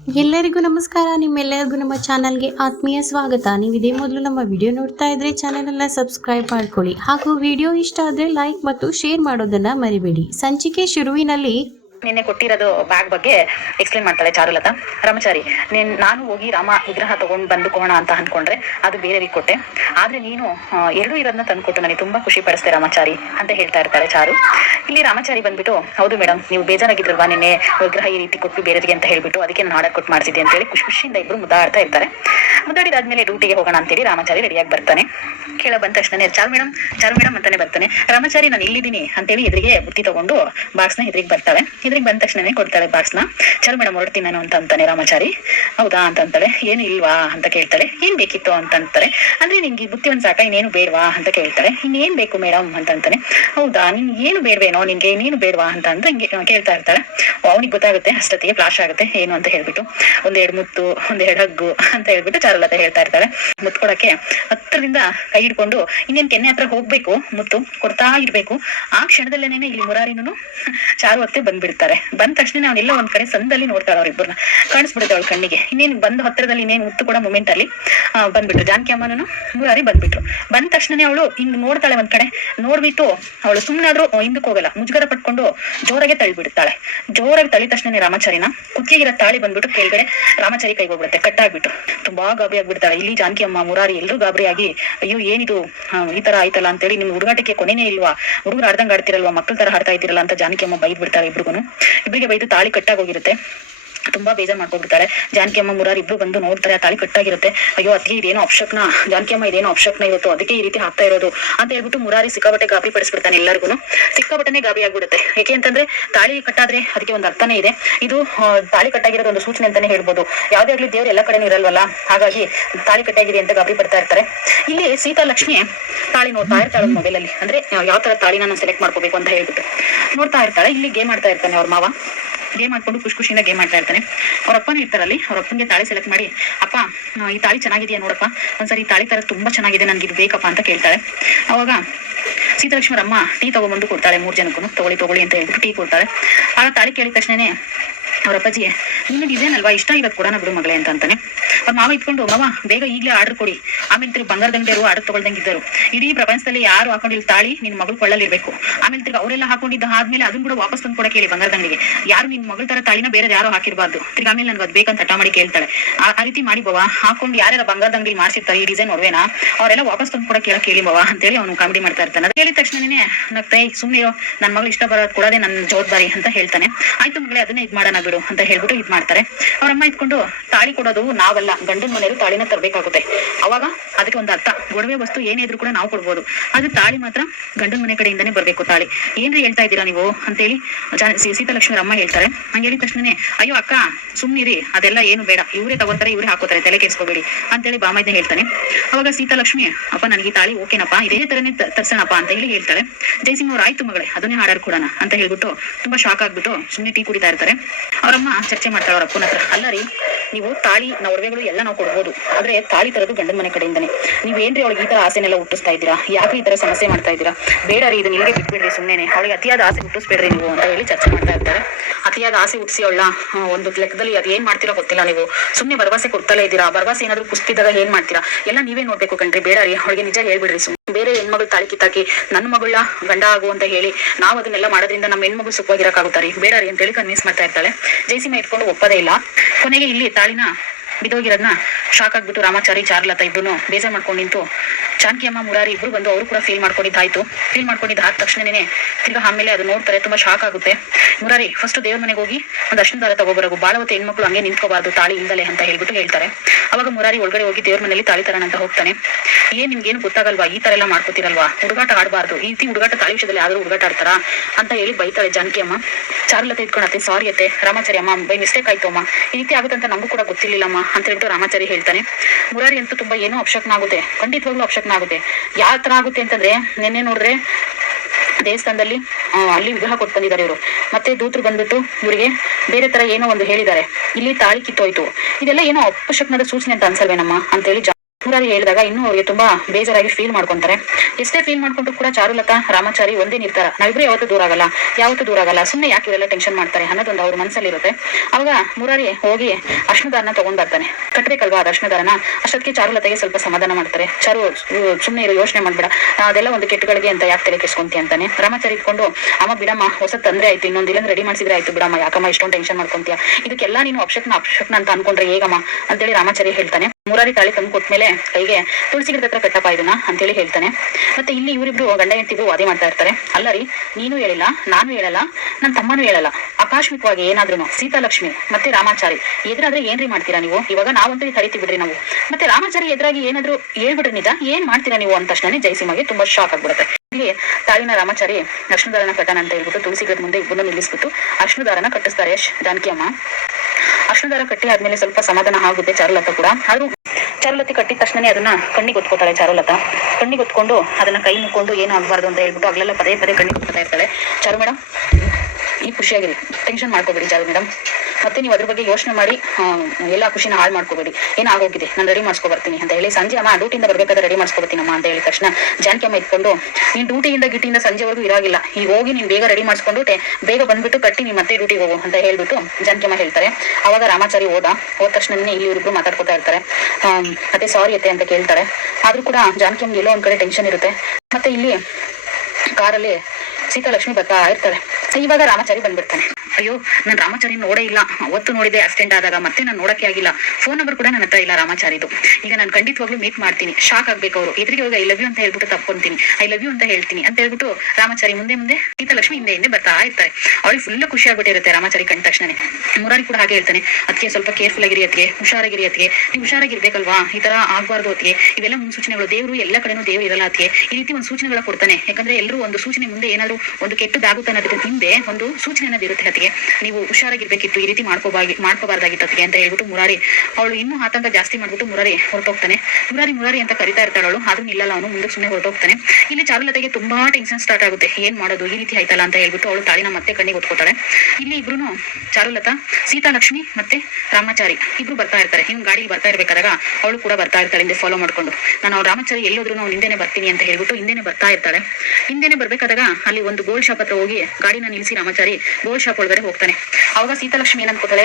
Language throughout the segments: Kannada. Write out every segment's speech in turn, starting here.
ಎಲ್ಲರಿಗೂ ನಮಸ್ಕಾರ. ನಿಮ್ಮೆಲ್ಲರಿಗೂ ನಮ್ಮ ಚಾನಲ್ಗೆ ಆತ್ಮೀಯ ಸ್ವಾಗತ. ನೀವು ಇದೇ ಮೊದಲು ನಮ್ಮ ವಿಡಿಯೋ ನೋಡ್ತಾ ಇದ್ರೆ ಚಾನೆಲ್ ಎಲ್ಲ ಸಬ್ಸ್ಕ್ರೈಬ್ ಮಾಡ್ಕೊಳ್ಳಿ. ಹಾಗೂ ವಿಡಿಯೋ ಇಷ್ಟ ಆದರೆ ಲೈಕ್ ಮತ್ತು ಶೇರ್ ಮಾಡೋದನ್ನ ಮರಿಬೇಡಿ. ಸಂಚಿಕೆ ಶುರುವಿನಲ್ಲಿ ನಿನ್ನೆ ಕೊಟ್ಟಿರೋದು ಬ್ಯಾಗ್ ಬಗ್ಗೆ ಎಕ್ಸ್ಪ್ಲೇನ್ ಮಾಡ್ತಾಳೆ ಚಾರುಲತಾ. ರಾಮಚಾರಿ, ನೀನ್, ನಾನು ಹೋಗಿ ರಾಮ ವಿಗ್ರಹ ತಗೊಂಡ್ ಬಂದುಕೋಣ ಅಂತ ಅನ್ಕೊಂಡ್ರೆ ಅದು ಬೇರೆಯವ್ರಿಗೆ ಕೊಟ್ಟೆ. ಆದ್ರೆ ನೀನು ಎರಡು ಇರೋದನ್ನ ತಂದ್ಕೊಟ್ಟು ನನಗೆ ತುಂಬಾ ಖುಷಿ ಪಡಿಸ್ತೆ ರಾಮಚಾರಿ ಅಂತ ಹೇಳ್ತಾ ಇರ್ತಾರೆ ಚಾರು. ಇಲ್ಲಿ ರಾಮಚಾರಿ ಬಂದ್ಬಿಟ್ಟು, ಹೌದು ಮೇಡಮ್ ನೀವು ಬೇಜಾರಾಗಿದ್ರಲ್ವಾ ನಿನ್ನೆ ವಿಗ್ರಹ ಈ ರೀತಿ ಕೊಟ್ಟು ಬೇರೆಯವರಿಗೆ ಅಂತ ಹೇಳ್ಬಿಟ್ಟು, ಅದಕ್ಕೆ ನಾನು ಆರ್ಡರ್ ಕೊಟ್ಟು ಮಾಡಿಸಿದ್ದೆ ಅಂತೇಳಿ ಖುಷಿ ಖುಷಿಯಿಂದ ಇಬ್ರು ಮುದ್ದಾಡ್ತಾ ಇರ್ತಾರೆ. ಮುದ್ದಾಡಿದಾದ್ಮೇಲೆ ಡ್ಯೂಟಿಗೆ ಹೋಗೋಣ ಅಂತೇಳಿ ರಾಮಚಾರಿ ರೆಡಿಯಾಗಿ ಬರ್ತಾನೆ. ಕೇಳ ಬಂದ ತಕ್ಷಣ ಚಾರು ಮೇಡಮ್ ಚಾರು ಮೇಡಮ್ ಅಂತಾನೆ ಬರ್ತಾನೆ. ರಾಮಚಾರಿ, ನಾನು ಇಲ್ಲಿದ್ದೀನಿ ಅಂತೇಳಿ ಎದುರಿಗೆ ಬುತ್ತಿ ತಗೊಂಡು ಬಾಕ್ಸ್ನ ಎದುರಿಗೆ ಬರ್ತಾಳೆ. ಬಂದ ತಕ್ಷಣನೇ ಕೊಡ್ತಾಳೆ ಬಾಕ್ಸ್ನ ಚಾರು ಮೇಡಮ್, ಹೊರಡ್ತೀನಿ ನಾನು ಅಂತ ಅಂತಾನೆ ರಾಮಾಚಾರಿ. ಹೌದಾ ಅಂತ ಅಂತಾಳೆ. ಏನು ಇಲ್ವಾ? ಅಂತ ಕೇಳ್ತಾಳೆ. ಏನ್ ಬೇಕಿತ್ತು? ಅಂತ ಅಂತಾರೆ. ಅಂದ್ರೆ ನಿಂಗೆ ಬುತ್ತಿ ಒಂದ್ ಸಾಕ, ಇನ್ನೇನು ಬೇಡವಾ? ಅಂತ ಕೇಳ್ತಾರೆ ಇನ್ನೇನ್ ಬೇಕು ಮೇಡಮ್? ಅಂತ ಅಂತಾನೆ. ಹೌದಾ ನಿನ್ಗೆ ಏನು ಬೇಡವೇನೋ? ನಿಂಗೆ ಇನ್ನೇನು ಬೇಡವಾ? ಅಂತ ಅಂತ ಕೇಳ್ತಾ ಇರ್ತಾಳೆ. ಅವನಿಗೆ ಗೊತ್ತಾಗುತ್ತೆ, ಅಷ್ಟೊತ್ತಿಗೆ ಫ್ಲಾಶ್ ಆಗುತ್ತೆ. ಏನು ಅಂತ ಹೇಳ್ಬಿಟ್ಟು, ಒಂದೆರಡು ಮುತ್ತು, ಒಂದೆರಡು ಹಗ್ಗು ಅಂತ ಹೇಳ್ಬಿಟ್ಟು ಚಾರುಲತೆ ಹೇಳ್ತಾ ಇರ್ತಾಳೆ. ಮುತ್ತು ಕೊಡಕ್ಕೆ ಹತ್ರದಿಂದ ಕೈ ಹಿಡ್ಕೊಂಡು, ಇನ್ನೇನ್ ಕೆನ್ನೆ ಹತ್ರ ಹೋಗ್ಬೇಕು, ಮುತ್ತು, ಕೊಡ್ತಾ ಇರ್ಬೇಕು. ಆ ಕ್ಷಣದಲ್ಲೇನೆ ಇಲ್ಲಿ ಮುರಾರಿನೂ? ಚಾರು ಹತ್ತೆ ಬಂದ ತಕ್ಷಣ ಅವನೆಲ್ಲ ಒಂದ್ ಕಡೆ ಸಂದಲ್ಲಿ ನೋಡ್ತಾಳೆ ಅವ್ರಿಬ್ಬರನ್ನ ಕಾಣಿಸ್ಬಿಡುತ್ತೆ ಅವಳ ಕಣ್ಣಿಗೆ. ಇನ್ನೇನು ಬಂದ ಹತ್ತಿರದಲ್ಲಿ ಇನ್ನೇನು ಮುತ್ತು ಕೂಡ ಮೂಮೆಂಟ್ ಅಲ್ಲಿ ಬಂದ್ಬಿಟ್ರು. ಜಾನಕಿ ಅಮ್ಮನೂ ಮುರಾರಿ ಬಂದ್ಬಿಟ್ರು. ಬಂದ ತಕ್ಷಣನೇ ಅವಳು ಹಿಂಗ್ ನೋಡ್ತಾಳೆ ಒಂದ್ ಕಡೆ. ನೋಡ್ಬಿಟ್ಟು ಅವಳು ಸುಮ್ಮನಾದ್ರೂ ಹಿಂದಕ್ಕೆ ಹೋಗಲ್ಲ. ಮುಜುಗರ ಪಟ್ಕೊಂಡು ಜೋರಾಗೆ ತಳ್ಳಿಬಿಡ್ತಾಳೆ. ಜೋರಾಗಿ ತಳ್ಳಿದ ತಕ್ಷಣನೇ ರಾಮಾಚಾರಿನ ಕುತ್ತಿಗೆಗಿರೋ ತಾಳಿ ಬಂದ್ಬಿಟ್ಟು ಕೆಳಗಡೆ ರಾಮಾಚಾರಿ ಕೈಗೆ ಹೋಗ್ಬಿಡುತ್ತೆ. ಕಟ್ಟಾಗ್ಬಿಟ್ಟು. ತುಂಬಾ ಗಾಬರಿ ಆಗ್ಬಿಡ್ತಾಳೆ. ಇಲ್ಲಿ ಜಾನಕಿ ಅಮ್ಮ ಮುರಾರಿ ಎಲ್ಲರೂ ಗಾಬರಿಯಾಗಿ ಅಯ್ಯೋ, ಏನಿದು? ಈ ತರ ಆಯ್ತಲ್ಲ ಅಂತೇಳಿ ನಿಮ್ಮ ಹುಡುಗಾಟಕ್ಕೆ ಕೊನೆನೇ ಇಲ್ವಾ? ಹುಡುಗರು ಆಡ್ದಂಗ್ ಆಡ್ತಿರಲ್ವಾ? ಮಕ್ಕಳ ತರ ಆಡ್ತಾ ಇದ್ದೀರಲ್ಲ ಅಂತ ಜಾನಕಿ ಅಮ್ಮ ಬೈದ್ ಬಿಡ್ತಾಳೆ ಇಬ್ರಿಗೂ ಇಬ್ರಿಗೆ ಬೈದು ತಾಳಿ ಕಟ್ಟಾಗೋಗಿರುತ್ತೆ. ತುಂಬಾ ಬೇಜಾರ್ ಮಾಡ್ಕೊಂಡ್ಬಿಡ್ತಾರೆ. ಜಾನಕಿ ಅಮ್ಮ ಮುರಾರಿ ಇಬ್ರು ಬಂದು ನೋಡ್ತಾರೆ, ಆ ತಾಳಿ ಕಟ್ಟಾಗಿರುತ್ತೆ. ಅಯ್ಯೋ ಅತಿ ಇದೇನು ಅಪ್ಶಕ್ನ? ಜಾನಕಿ ಅಮ್ಮ ಇದೇನೋ ಅಪ್ಶಕ್ನ ಇವತ್ತು, ಅದಕ್ಕೆ ಈ ರೀತಿ ಹಾಕ್ತಾ ಇರೋದು ಅಂತ ಹೇಳ್ಬಿಟ್ಟು ಮುರಾರಿ ಸಿಕ್ಕಾಬಟ್ಟೆ ಗಾಬರಿ ಪಡಿಸ್ಬಿಡ್ತಾನೆ ಎಲ್ಲರಿಗೂ ಸಿಕ್ಕಾಬಟ್ಟೆನೆ ಗಾಬಿ ಆಗ್ಬಿಡುತ್ತೆ. ಯಾಕೆ ಅಂತಂದ್ರೆ, ತಾಳಿ ಕಟ್ಟಾದ್ರೆ ಅದಕ್ಕೆ ಒಂದು ಅರ್ಥನೇ ಇದೆ. ಇದು ತಾಳಿ ಕಟ್ಟಾಗಿರೋದು ಒಂದು ಸೂಚನೆ ಅಂತಾನೆ ಹೇಳ್ಬೋದು. ಯಾವ್ದೇ ಆಗ್ಲಿ ದೇವ್ರು ಎಲ್ಲ ಕಡೆನೂ ಇರಲ್ವಲ್ಲ? ಹಾಗಾಗಿ ತಾಳಿ ಕಟ್ಟಾಗಿದೆ ಅಂತ ಗಾಬಿ ಪಡ್ತಾ ಇರ್ತಾರೆ. ಇಲ್ಲಿ ಸೀತಾ ಲಕ್ಷ್ಮಿ ತಾಳಿ ನೋಡ್ತಾ ಇರ್ತಾಳೆ ಮೊಬೈಲ್ ಅಲ್ಲಿ ಅಂದ್ರೆ, ಯಾವ ತರ ತಾಳಿನ ನಾನು ಸೆಲೆಕ್ಟ್ ಮಾಡ್ಕೋಬೇಕು ಅಂತ ಹೇಳ್ಬಿಟ್ಟು. ನೋಡ್ತಾ ಇರ್ತಾಳೆ, ಇಲ್ಲಿ ಗೇಮ್ ಆಡ್ತಾ ಇರ್ತಾನೆ ಅವ್ರ ಮಾವ. ಗೇಮ್ ಮಾಡ್ಕೊಂಡು ಖುಷಿ ಖುಷಿಯಿಂದ ಗೇಮ್ ಮಾಡ್ತಾ ಇರ್ತಾನೆ. ಅವ್ರ ಅಪ್ಪನೇ ಇರ್ತಾರಲ್ಲಿ ಅವ್ರ ಅಪ್ಪನಿಗೆ ತಾಳಿ ಸೆಲೆಕ್ಟ್ ಮಾಡಿ, ಅಪ್ಪ ಈ ತಾಳಿ ಚೆನ್ನಾಗಿದೆಯಾ ನೋಡಪ್ಪ? ಒಂದ್ಸರಿ ಈ ತಾಳಿ ತರ ತುಂಬಾ ಚೆನ್ನಾಗಿದೆ, ನನಗೆ ಇದು ಬೇಕಪ್ಪ ಅಂತ ಕೇಳ್ತಾಳೆ. ಅವಾಗ ಸೀತಾಲಕ್ಷ್ಮರಮ್ಮ ಟೀ ತಗೊಂಡ್ಬಂದು ಕೊಡ್ತಾಳೆ ಮೂರು ಜನಕ್ಕೂ ತಗೊಳ್ಳಿ ತಗೊಳ್ಳಿ ಅಂತ ಹೇಳ್ಬಿಟ್ಟು ಟೀ ಕೊಡ್ತಾಳೆ. ಆಗ ತಾಳಿ ಕೇಳಿದ ತಕ್ಷಣನೇ ಅವ್ರ ಅಪ್ಪಾಜಿ ನಿಮಗೆ ಇದೇನಲ್ವಾ ಇಷ್ಟ ಇರೋದು ಕೊಡೋಣ ಬಿಡು ಮಗಳೇ ಅಂತ ಅಂತಾನೆ. ಅವ್ರ ಮಾವ ಇಟ್ಕೊಂಡು ಮಾವ ಬೇಗ ಈಗಲೇ ಆರ್ಡರ್ ಕೊಡಿ. ಆಮೇಲೆ ತಿರ್ಗಿ ಬಂಗಾರದ ಅಂಗಡಿಯವರು ಆರ್ಡರ್ ತಗೊಳ್ದಂಗೆ ಇದ್ದರು. ಇಡೀ ಪ್ರಪಂಚದಲ್ಲಿ ಯಾರು ಹಾಕೊಂಡಿಲ್ಲ ತಾಳಿ ನಿನ್ ಮಗಳು ಕೊಳ್ಳಲಿರ್ಬೇಕು ಆಮೇಲೆ ತಿರ್ಗಿ ಅವರೆಲ್ಲ ಹಾಕೊಂಡಿದ್ದ ಆದ್ಮೇಲೆ ಅದನ್ನ ಕೂಡ ವಾಪಸ್ ತಂದು ಕೊಡಕ್ಕೆ ಹೇಳಿ ಬಂಗಾರದ ಅಂಗಡಿಗೆ. ಯಾರು ನಿನ್ ಮಗಳ ತರ ತಾಳಿನ ಬೇರೆ ಯಾರು ಹಾಕಿರ್ಬಾರ್ದು. ತಿರ್ಗಿ ಆಮೇಲೆ ನನ್ಗೆ ಅದು ಬೇಕಂತ ಹಠ ಮಾಡಿ ಕೇಳ್ತಾಳೆ. ಆ ರೀತಿ ಮಾಡಿ ಬವಾ ಹಾಕೊಂಡು ಯಾರ್ಯಾರ ಬಂಗಾರದ ಅಂಗಡಿ ಮಾಡಿಸಿರ್ತಾರೆ ಈ ಡಿಸೈನ್ ನೋಡ್ವೇನಾ, ಅವರೆಲ್ಲ ವಾಪಸ್ ತಂದು ಕೊಡಕ್ಕೆ ಹೇಳಕ್ಕೆ ಹೇಳಿ ಬವ ಅಂತೇಳಿ ಅವನು ಕಾಮಿಡಿ ಮಾಡ್ತಾ ಇರ್ತಾನೆ. ಅದು ಹೇಳಿದ ತಕ್ಷಣನೇ ನಗ್ತಾ ಸುಮ್ಮನೆ ನನ್ನ ಮಗಳು ಇಷ್ಟ ಬರೋದು ಕೊಡೋದೇ ನನ್ನ ಜವಾಬ್ದಾರಿ ಅಂತ ಹೇಳ್ತಾನೆ. ಆಯ್ತು ಮಗಳೇ, ಅದನ್ನೇ ಇದ್ ಮಾಡೋಣ ಬಿಡು ಅಂತ ಹೇಳ್ಬಿಟ್ಟು ಇದ್ ಮಾಡ್ತಾರೆ. ಅವ್ರ ಅಮ್ಮ ಇದ್ಕೊಂಡು, ತಾಳಿ ಕೊಡೋದು ನಾವಲ್ಲ ಗಂಡನ ಮನೆಯವರು ತಾಳಿನ ತರಬೇಕಾಗುತ್ತೆ. ಅವಾಗ ಅದಕ್ಕೆ ಒಂದು ಅರ್ಥ. ಒಡವೆ ವಸ್ತು ಏನೇ ಇದ್ರು ಕೂಡ ನಾವು ಕೊಡ್ಬೋದು. ಆದ್ರೆ ತಾಳಿ ಮಾತ್ರ ಗಂಡನ ಮನೆ ಕಡೆಯಿಂದನೇ ಬರಬೇಕು ತಾಳಿ. ಏನ್ರಿ ಹೇಳ್ತಾ ಇದ್ದೀರಾ ನೀವು? ಅಂತೇಳಿ ಸೀತಾಲಕ್ಷ್ಮಿ ಅಮ್ಮ ಹೇಳ್ತಾರೆ. ಹಂಗೆ ಹೇಳಿದ ತಕ್ಷಣನೇ, ಅಯ್ಯೋ ಅಕ್ಕ, ಸುಮ್ನಿರಿ. ಅದೆಲ್ಲ ಏನು ಬೇಡ. ಇವರೇ ತಗೋತಾರೆ, ಇವರೇ ಹಾಕೋತಾರೆ. ತಲೆ ಕೆಡಿಸ್ಕೋಬೇಡಿ. ಅಂತೇಳಿ ಬಾಮೈದ್ನ ಹೇಳ್ತಾನೆ. ಅವಾಗ ಸೀತಾಲಕ್ಷ್ಮಿ, ಅಪ್ಪ, ನನಗೆ ತಾಳಿ ಓಕೆನಪ್ಪ. ಇದೇ ತರನೇ ತರ್ಸೋಣಪ್ಪ. ಅಂತ ಹೇಳಿ ಹೇಳ್ತಾಳೆ. ಜಯಸಿಂಗ್ ಅವ್ರು ಆಯ್ತು ಮಗಳೇ. ಅದನ್ನೇ ಹಾಡಾರ್ ಕೊಡೋಣ ಅಂತ ಹೇಳ್ಬಿಟ್ಟು ತುಂಬಾ ಶಾಕ್ ಆಗ್ಬಿಟ್ಟು ಸುಮ್ಮನೆ ಟೀ ಕುಡಿತಾ ಇರ್ತಾರೆ. ಅವರಮ್ಮ ಚರ್ಚೆ ಮಾಡ್ತಾರೆ ಅವ್ರ ಅಪ್ಪನ ಹತ್ರ. ಅಲ್ಲ ರೀ ನೀವು ತಾಳಿ ನಾವು ಒಡವೆಗಳು ಎಲ್ಲ ನಾವು ಕೊಡ್ಬೋದು. ಆದ್ರೆ ತಾಳಿ ತರೋದು ಗಂಡನ ಮನೆ ಕಡೆಯಿಂದನೇ. ನೀವು ಏನ್ರಿ ಅವಳಿಗೆ ಈ ತರ ಆಸೆನೆಲ್ಲ ಹುಟ್ಟಿಸ್ತಾ ಇದ್ದೀರಾ? ಯಾಕೆ ಈ ತರ ಸಮಸ್ಯೆ ಮಾಡ್ತಾ ಇದ್ದೀರಾ? ಬೇಡ ರೀ, ಇದನ್ನ ಇಲ್ಲಿಗೆ ಬಿಟ್ಬಿಡ್ರಿ ಸುಮ್ಮನೆ ಅವಳಿಗೆ ಅತಿಯಾದ ಆಸೆ ಹುಟ್ಟಿಸ್ಬೇಡ್ರಿ ನೀವು ಅಂತ ಹೇಳಿ ಚರ್ಚೆ ಮಾಡ್ತಾ ಇರ್ತಾರೆ. ಅತಿಯಾದ ಆಸೆ ಹುಟ್ಟಿಸಿ ಅವಳ ಒಂದು ಲೆಕ್ಕದಲ್ಲಿ ಅದ್ ಏನ್ ಮಾಡ್ತೀರಾ ಗೊತ್ತಿಲ್ಲ ನೀವು. ಸುಮ್ಮನೆ ಭರವಸೆ ಕೊಡ್ತಲೇ ಇದ್ದೀರಾ? ಭರವಸೆ ಏನಾದ್ರು ಕುಸ್ತಿದಾಗ ಏನ್ ಮಾಡ್ತೀರಾ? ಎಲ್ಲ ನೀವೇ ನೋಡ್ಬೇಕು ಕಣ್ರಿ. ಬೇಡ ರೀ, ಅವಳಿಗೆ ನಿಜ ಹೇಳ್ಬಿಡ್ರಿ ಸುಮ್ಮನೆ ಬೇರೆ ಹೆಣ್ಮಗಳು ತಾಳಿ ಕಿತ್ತಾಕಿ, ನನ್ನ ಮಗಳ ಗಂಡ ಆಗು ಅಂತ ಹೇಳಿ ನಾವು ಅದನ್ನೆಲ್ಲ ಮಾಡೋದ್ರಿಂದ ನಮ್ಮ ಹೆಣ್ಮಗು ಸುಖವಾಗಿರಕ್ಕಾಗುತ್ತಾರೆ. ಬೇಡ ರೀ ಅಂತೇಳಿ ಕನ್ವಿನ್ಸ್ ಮಾಡ್ತಾ ಇರ್ತಾಳೆ. ಜೈಸಿಮ ಇಟ್ಕೊಂಡು ಒಪ್ಪದೇ ಇಲ್ಲ. ಕೊನೆಗೆ ಇಲ್ಲಿ ತಾಳಿನ ಬಿದೋಗಿರೋದನ್ನ ಶಾಕ್ ಆಗ್ಬಿಟ್ಟು ರಾಮಾಚಾರಿ, ಚಾರ್ಲತ ಇಬ್ಬನು ಬೇಜಾರ್ ಮಾಡ್ಕೊಂಡು ನಿಂತು ಜಾನಕಿ ಅಮ್ಮ ಮುರಾರಿ ಇಬ್ರು ಬಂದು ಅವರು ಕೂಡ ಫೀಲ್ ಮಾಡ್ಕೊಂಡಿದ್ದಾಯ್ತು. ಫೀಲ್ ಮಾಡ್ಕೊಂಡಿದ್ದು ಆದ ತಕ್ಷಣನೇ ತಿರ್ಗಾ ಆಮೇಲೆ ಅದು ನೋಡ್ತಾರೆ, ತುಂಬಾ ಶಾಕ್ ಆಗುತ್ತೆ. ಮುರಾರಿ ಫಸ್ಟ್ ದೇವ್ರ ಮನೆಗೆ ಹೋಗಿ ಒಂದು ಅರ್ಶನ ದಾರ ತಗೋಬರೋಗು. ಬಾಳವತ್ತೆ ಹೆಣ್ಮಕ್ಳು ಹಂಗೆ ನಿಂತ್ಕೋಬಾರ್ದು, ತಾಳಿ ಇಲ್ದಲೆ ಅಂತ ಹೇಳ್ಬಿಟ್ಟು ಹೇಳ್ತಾರೆ. ಅವಾಗ ಮುರಾರಿ ಒಳಗಡೆ ಹೋಗಿ ದೇವ್ರ ಮನೆಯಲ್ಲಿ ತಾಳಿ ತರೋಣ ಅಂತ ಹೋಗ್ತಾನೆ. ಏನ್ ನಿಮ್ಗೇನು ಗೊತ್ತಾಗಲ್ವಾ? ಈ ತರ ಎಲ್ಲ ಮಾಡ್ಕೋತಿರಲ್ವಾ? ಹುಡುಗಾಟ ಆಡಬಾರ್ದು. ಈ ರೀತಿ ಹುಡುಗಾಟ ತಾಳಿ ವಿಷಯದಲ್ಲಿ ಯಾರು ಹುಡುಗಾಟ ಆಡ್ತಾರಾ ಅಂತ ಹೇಳಿ ಬೈತಾಳೆ ಜಾನಕಿ ಅಮ್ಮ. ಚಾರುಲತೆ ಇಟ್ಕೊಂಡತ್ತೆ ಸಾರಿ ಅತ್ತೆ, ರಾಮಾಚಾರಿ ಅಮ್ಮ, ಬೈ ಮಿಸ್ಟೇಕ್ ಆಯ್ತು ಅಮ್ಮ. ಈ ರೀತಿ ಆಗುತ್ತೆ ಅಂತ ನಮಗೂ ಕೂಡ ಗೊತ್ತಿರ್ಲಿಲ್ಲಮ್ಮ ಅಂತ ಹೇಳ್ಬಿಟ್ಟು ರಾಮಾಚಾರಿ ಹೇಳ್ತಾನೆ. ಮುರಾರಿ ಅಂತೂ ತುಂಬಾ ಏನೋ ಅಪ್ಶಕ್ನ ಆಗುತ್ತೆ. ಖಂಡಿತವಾಗ್ಲೂ ಅಪಶಕ್ನ ಆಗುತ್ತೆ ಯಾವ ತರ ಆಗುತ್ತೆ ಅಂತಂದ್ರೆ, ನಿನ್ನೆ ನೋಡಿದ್ರೆ ದೇವಸ್ಥಾನದಲ್ಲಿ ಅಲ್ಲಿ ವಿಗ್ರಹ ಕೊಟ್ಟು ಬಂದಿದ್ದಾರೆ ಇವರು. ಮತ್ತೆ ದೂತರು ಬಂದ್ಬಿಟ್ಟು ಇವರಿಗೆ ಬೇರೆ ತರ ಏನೋ ಒಂದು ಹೇಳಿದ್ದಾರೆ. ಇಲ್ಲಿ ತಾಳಿ ಕಿತ್ತೋಯ್ತು. ಇದೆಲ್ಲ ಏನೋ ಅಪಶಕ್ನದ ಸೂಚನೆ ಅಂತ ಅನ್ಸಲ್ವೇನಮ್ಮ? ಅಂತೇಳಿ ಮುರಾರಿ ಹೇಳಿದಾಗ ಇನ್ನೂ ಅವ್ರಿಗೆ ತುಂಬಾ ಬೇಜಾರಾಗಿ ಫೀಲ್ ಮಾಡ್ಕೊಂತಾರೆ. ಎಷ್ಟೇ ಫೀಲ್ ಮಾಡ್ಕೊಂಡ್ರು ಕೂಡ ಚಾರುಲತಾ, ರಾಮಾಚಾರಿ ಒಂದೇ ನಿರ್ತಾರ ನಾವಿಬ್ರು ಯಾವತ್ತೂ ದೂರ ಆಗಲ್ಲ, ಯಾವತ್ತೂ ದೂರ ಆಗಲ್ಲ. ಸುಮ್ಮನೆ ಯಾಕೆ ಇವರೆಲ್ಲ ಟೆನ್ಷನ್ ಮಾಡ್ತಾರೆ ಅನ್ನೋದೊಂದು ಅವ್ರ ಮನಸ್ಸಲ್ಲಿರುತ್ತೆ ಅವಾಗ ಮುರಾರಿ ಹೋಗಿ ಅರ್ಶನದಾರನ ತಗೊಂಡ್ ಬರ್ತಾನೆ. ಕಟ್ಬೇಕಲ್ವಾ ಅದು ಅರ್ಶನದಾರನ? ಅಷ್ಟೊತ್ತಿಗೆ ಚಾರುಲತೆಗೆ ಸ್ವಲ್ಪ ಸಮಾಧಾನ ಮಾಡ್ತಾರೆ. ಚಾರು ಸುಮ್ಮನೆ ಇರೋ, ಯೋಚನೆ ಮಾಡ್ಬೇಡ. ಅದೆಲ್ಲ ಒಂದು ಕೆಟ್ಟಗಳಿಗೆ ಅಂತ ಯಾಕೆ ತಲೆ ಕೆಸ್ಕೊಂತಿ ಅಂತಾನೆ. ರಾಮಾಚಾರಿ ಇಟ್ಕೊಂಡು, ಅಮ್ಮ ಬಿಡಮ್ಮ, ಹೊಸ ತಂದ್ರೆ ಆಯ್ತು, ಇನ್ನೊಂದು ಇಲ್ಲಂದ್ರೆ ರೆಡಿ ಮಾಡಿಸಿದ್ರೆ ಆಯ್ತು ಬಿಡಮ್ಮ. ಯಾಕಮ್ಮ ಇಷ್ಟೊಂದು ಟೆನ್ಷನ್ ಮಾಡ್ಕೊಂತೀಯ? ಇದಕ್ಕೆಲ್ಲ ನೀನು ಅಪ್ಶಕ್ನ ಅಪ್ಶಕ್ನ ಅಂತ ಅನ್ಕೊಂಡ್ರೆ ಹೇಗಮ್ಮ? ಅಂತೇಳಿ ರಾಮಾಚಾರಿ ಹೇಳ್ತಾನೆ. ಮುರಾರಿ ತಾಳಿ ತಂದು ಕೊಟ್ಮೇಲೆ ಕೈಗೆ ತುಳಸಿ ಗಿಡದ ಹತ್ರ ಕಟ್ಟಪ್ಪ ಇದನ್ನ ಅಂತೇಳಿ ಹೇಳ್ತಾನೆ. ಮತ್ತೆ ಇಲ್ಲಿ ಇವರಿಬ್ರು ಗಂಡ ಹೆಂಡತಿಬ್ರು ವಾದೆ ಮಾಡ್ತಾ ಇರ್ತಾರೆ. ಅಲ್ಲ ರೀ, ನೀನು ಹೇಳಿಲ್ಲ, ನಾನು ಹೇಳಲ್ಲ ನನ್ನ ತಮ್ಮನೂ ಹೇಳಲ್ಲ. ಆಕಸ್ಮಿಕವಾಗಿ ಏನಾದ್ರೂ ಸೀತಾಲಕ್ಷ್ಮಿ ಮತ್ತೆ ರಾಮಾಚಾರಿ ಎದುರಾದ್ರೆ ಏನ್ರಿ ಮಾಡ್ತೀರಾ ನೀವು? ಇವಾಗ ನಾವಂತೂ ತಡಿತೀವಿ ಬಿಡ್ರಿ ನಾವು. ಮತ್ತೆ ರಾಮಾಚಾರಿ ಎದುರಾಗಿ ಏನಾದ್ರು ಹೇಳ್ಬಿಡ್ರಿ ನಿಜ? ಏನ್ ಮಾಡ್ತೀರಾ ನೀವು ಅಂತ ತಕ್ಷಣ ಜಯಸಿಂಹಗೆ ತುಂಬಾ ಶಾಕ್ ಆಗ್ಬಿಡುತ್ತೆ. ಇಲ್ಲಿ ತಾಳಿನ ರಾಮಾಚಾರಿ ಅರ್ಶನದಾರನ ಕಟ್ಟಣ ಅಂತ ಹೇಳ್ಬಿಟ್ಟು ತುಳಸಿ ಗಿಡದ ಮುಂದೆ ಇಬ್ಬರನ್ನು ನಿಲ್ಲಿಸ್ಬಿಟ್ಟು ಅರ್ಶನದಾರನ ಕಟ್ಟಿಸ್ತಾರೆ ಯಶ್ ಜಾನಕಿ ಅಮ್ಮ. ಅರ್ಶನದಾರ ಕಟ್ಟಿ ಆದ್ಮೇಲೆ ಸ್ವಲ್ಪ ಸಮಾಧಾನ ಆಗುತ್ತೆ ಚಾರುಲತ ಕೂಡ. ಆದ್ರೂ ಚಾರುಲತಿ ಕಟ್ಟಿದ ತಕ್ಷಣನೇ ಅದನ್ನ ಕಣ್ಣಿಗೆ ಒತ್ಕೋತಾಳೆ ಚಾರುಲತ. ಕಣ್ಣಿಗೆ ಒತ್ಕೊಂಡು ಅದನ್ನ ಕೈ ಮುಕ್ಕೊಂಡು ಏನು ಆಗ್ಬಾರ್ದು ಅಂತ ಹೇಳ್ಬಿಟ್ಟು ಅಗಲೆಲ್ಲ ಪದೇ ಪದೇ ಕಣ್ಣಿಗೆ ಇರ್ತಾಳೆ. ಚಾರು ಮೇಡಮ್ ಈ ಖುಷಿಯಾಗಿರಿ. ಟೆನ್ಷನ್ ಮಾಡ್ಕೋಬೇಡಿ ಜಾಗ ಮೇಡಮ್ ಮತ್ತೆ ನೀವು ಅದ್ರ ಬಗ್ಗೆ ಯೋಚನೆ ಮಾಡಿ ಎಲ್ಲ ಖುಷಿನ ಹಾಳು ಮಾಡ್ಕೋಬೇಡಿ. ಏನಾಗೋಗಿದೆ ನಾನು ರೆಡಿ ಬರ್ತೀನಿ ಅಂತ ಹೇಳಿ ಸಂಜೆ ಅಮ್ಮ ಡ್ಯೂಟಿಯಿಂದ ಬರ್ಬೇಕಾದ್ರೆ ರೆಡಿ ಮಾಡ್ಸ್ಕೊಬರ್ತೀನಮ್ಮ ಅಂತ ಹೇಳಿದ ತಕ್ಷಣ ಜಾನಕಿ ಅಮ್ಮ ಇಟ್ಕೊಂಡು ನೀನು ಡ್ಯೂಟಿಯಿಂದ ಗಿಟ್ಟಿಯಿಂದ ಸಂಜೆವರೆಗೂ ಇರೋಗಿಲ್ಲ. ಈಗ ಹೋಗಿ ನೀನು ಬೇಗ ರೆಡಿ ಮಾಡ್ಸ್ಕೊಂಡು ಬೇಗ ಬಂದ್ಬಿಟ್ಟು ಕಟ್ಟಿ ನೀನು ಮತ್ತೆ ಡ್ಯೂಟಿಗೆ ಹೋಗು ಅಂತ ಹೇಳ್ಬಿಟ್ಟು ಜಾನಕಿ ಅಮ್ಮ ಹೇಳ್ತಾರೆ. ಅವಾಗ ರಾಮಾಚಾರಿ ಹೋದ. ಹೋದ ತಕ್ಷಣನೇ ಇಲ್ಲಿ ಇವ್ರಿಬ್ರು ಮಾತಾಡ್ಕೊತಾ ಇರ್ತಾರೆ. ಮತ್ತೆ ಸಾರಿ ಅತ್ತೆ ಅಂತ ಕೇಳ್ತಾರೆ. ಆದ್ರೂ ಕೂಡ ಜಾನಕಿ ಅಮ್ಗೆ ಎಲ್ಲೋ ಒಂದ್ ಕಡೆ ಟೆನ್ಷನ್ ಇರುತ್ತೆ. ಮತ್ತೆ ಇಲ್ಲಿ ಕಾರಲ್ಲಿ ಸೀತಾಲಕ್ಷ್ಮಿ ಬರ್ತಾ ಇರ್ತಾರೆ. ಇವಾಗ ರಾಮಾಚಾರಿ ಬಂದ್ಬಿಡ್ತಾನೆ ಅಯ್ಯೋ, ನಾನು ರಾಮಾಚಾರಿ ನೋಡೇ ಇಲ್ಲ. ಅವತ್ತು ನೋಡಿದೆ ಆಕ್ಸಿಡೆಂಟ್ ಆದಾಗ ಮತ್ತೆ ನಾನು ನೋಡಕ್ಕೆ ಆಗಿಲ್ಲ. ಫೋನ್ ನಂಬರ್ ಕೂಡ ನನ್ನ ಹತ್ರ ಇಲ್ಲ ರಾಮಾಚಾರಿದು. ಈಗ ನಾನು ಖಂಡಿತವಾಗ್ಲೂ ಮೀಟ್ ಮಾಡ್ತೀನಿ. ಶಾಕ್ ಆಗ್ಬೇಕು ಅವರು. ಎದುರಿಗೆ ಹೋಗಿ ಐ ಲವ್ ಯು ಅಂತ ಹೇಳ್ಬಿಟ್ಟು ತಪ್ಕೊಂತೀನಿ. ಐ ಲವ್ ಯು ಅಂತ ಹೇಳ್ತೀನಿ. ಅಂತ ಹೇಳ್ಬಿಟ್ಟು ರಾಮಾಚಾರಿ ಮುಂದೆ ಮುಂದೆ ಸೀತಾಲಕ್ಷ್ಮಿ ಹಿಂದೆ ಹಿಂದೆ ಬರ್ತಾ ಇರ್ತಾರೆ. ಅವಳಿಗೆ ಫುಲ್ ಖುಷಿ ಆಗ್ಬಿಟ್ಟಿರುತ್ತೆ ರಾಮಾಚಾರಿ ಕಂಡ ತಕ್ಷಣನೇ. ಮುರಾರಿ ಕೂಡ ಹಾಗೆ ಹೇಳ್ತಾನೆ. ಅದಕ್ಕೆ ಸ್ವಲ್ಪ ಕೇರ್ಫುಲ್ ಆಗಿರಿ ಅದಕ್ಕೆ ಹುಷಾರಾಗಿರಿ ಅದಕ್ಕೆ ನೀವು ಹುಷಾರಾಗಿರ್ಬೇಕಲ್ವಾ? ಈ ತರ ಆಗ್ಬಾರ್ದು ಅದಕ್ಕೆ ಇವೆಲ್ಲ ಮುನ್ಸೂಚನೆಗಳು. ದೇವರು ಎಲ್ಲ ಕಡೆನೂ ದೇವರು ಇರಲ್ಲ ಅದಕ್ಕೆ ಈ ರೀತಿ ಒಂದು ಸೂಚನೆಗಳ ಕೊಡ್ತಾನೆ. ಯಾಕಂದ್ರೆ ಎಲ್ಲರೂ ಒಂದು ಸೂಚನೆ ಮುಂದೆ ಏನಾದ್ರು ಒಂದು ಕೆಟ್ಟದಾಗುತ್ತೆ ಅನ್ನೋದಕ್ಕೆ ಹಿಂದೆ ಒಂದು ಸೂಚನೆ ಅನ್ನೋದಿರುತ್ತೆ ಅದಕ್ಕೆ ನೀವು ಹುಷಾರಾಗಿರ್ಬೇಕಿತ್ತು, ಈ ರೀತಿ ಮಾಡ್ಕೋಬಾಗಿ ಮಾಡ್ಕೋಬಾರ್ದಾಗಿತ್ತು ಅಂತ ಹೇಳ್ಬಿಟ್ಟು ಮುರಾರಿ ಅವಳು ಇನ್ನೂ ಆತಂಕ ಜಾಸ್ತಿ ಮಾಡ್ಬಿಟ್ಟು ಮುರಾರಿ ಹೊರಟೋಗ್ತಾನೆ. ಮುರಾರಿ ಮುರಾರಿ ಅಂತ ಕರಿತಾ ಇರ್ತಾಳೆ ಅವಳು, ಆದ್ರೂ ನಿಲ್ಲಲ್ಲ ಅವನು, ಮುಂದಕ್ಕೆ ಸುಮ್ಮನೆ ಹೊರಟೋಗ್ತಾನೆ. ಇಲ್ಲಿ ಚಾರುಲತೆಗೆ ತುಂಬಾ ಟೆನ್ಷನ್ ಸ್ಟಾರ್ಟ್ ಆಗುತ್ತೆ. ಏನ್ ಮಾಡೋದು, ಈ ರೀತಿ ಆಯ್ತಲ್ಲ ಅಂತ ಹೇಳ್ಬಿಟ್ಟು ಅವಳು ತಾಳಿನ ಮತ್ತೆ ಕಣ್ಣಿಗೆ ಒತ್ಕೋತಾಳೆ ಇಲ್ಲಿ ಇಬ್ರು ಚಾರುಲತಾ ಸೀತಾಲಕ್ಷ್ಮಿ ಮತ್ತೆ ರಾಮಾಚಾರಿ ಇಬ್ರು ಬರ್ತಾ ಇರ್ತಾರೆ. ಇವ್ನು ಗಾಡಿಗೆ ಬರ್ತಾ ಇರ್ಬೇಕಾದಾಗ ಅವಳು ಕೂಡ ಬರ್ತಾ ಇರ್ತಾಳೆ, ಹಿಂದೆ ಫಾಲೋ ಮಾಡ್ಕೊಂಡು. ನಾನು ಅವ್ರು ರಾಮಾಚಾರಿ ಎಲ್ಲೋದ್ರು ನಾವು ಹಿಂದೆನೆ ಬರ್ತೀನಿ ಅಂತ ಹೇಳ್ಬಿಟ್ಟು ಹಿಂದೆನೆ ಬರ್ತಾ ಇರ್ತಾಳೆ. ಹಿಂದೆನೆ ಬರ್ಬೇಕಾದಾಗ ಅಲ್ಲಿ ಒಂದು ಗೋಲ್ಡ್ ಶಾಪ್ ಹತ್ರ ಹೋಗಿ ಗಾಡಿನ ನಿಲ್ಲಿಸಿ ರಾಮಚಾರಿ ಗೋಲ್ಡ್ ಶಾಪ್ ಹೋಗ್ತಾನೆ. ಅವಾಗ ಸೀತಾಲಕ್ಷ್ಮಿ ಏನ್ ಅನ್ಕೋತಾಳೆ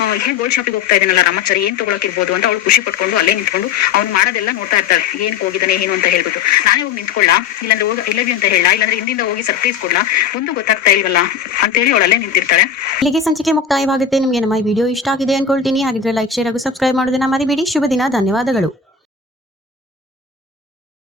ಆ, ಏನ್ ಗೋಲ್ಡ್ ಶಾಪಿಗೆ ಹೋಗ್ತಾ ಇದ್ದಾನಲ್ಲ ರಾಮಾಚಾರಿ ಏನ್ ತಗೊಳಕಿರ್ಬೋದು ಅಂತ ಅವಳು ಖುಷಿ ಪಟ್ಕೊಂಡು ಅಲ್ಲೇ ನಿಂತ್ಕೊಂಡು ಅವ್ನು ಮಾಡೋದೆಲ್ಲ ನೋಡ್ತಾ ಇರ್ತಾಳೆ. ಏನ್ ಹೋಗಿದ್ದಾನೆ ಏನು ಅಂತ ಹೇಳ್ಬಿಟ್ಟು. ನಾನೇ ಹೋಗಿ ನಿಂತ್ಕೊಳ್ಳ? ಇಲ್ಲಾಂದ್ರೆ ಹೋಗಿ ಇಲ್ಲವಿ ಅಂತ ಹೇಳ ಇಲ್ಲಾಂದ್ರೆ ಹಿಂದಿಂದ ಹೋಗಿ ಸರ್ಪ್ರೈಸ್ ಕೊಡ್ಲಾ? ಒಂದು ಗೊತ್ತಾಗ್ತಾ ಇಲ್ವಲ್ಲ? ಅಂತೇಳಿ ಅವಳಲ್ಲೇ ನಿಂತಿರ್ತಾಳೆ. ಇಲ್ಲಿಗೆ ಸಂಚಿಕೆ ಮುಕ್ತಾಯವಾಗುತ್ತೆ. ನಿಮಗೆ ನಮ್ಮ ವಿಡಿಯೋ ಇಷ್ಟ ಆಗಿದೆ ಅನ್ಕೊಳ್ತೀನಿ. ಹಾಗಿದ್ರೆ ಲೈಕ್ ಶೇರ್ ಹಾಗೂ ಸಬ್ಸ್ಕ್ರೈಬ್ ಮಾಡೋದನ್ನ ಮರಿಬೇಡಿ. ಶುಭ ದಿನ ಧನ್ಯವಾದಗಳು.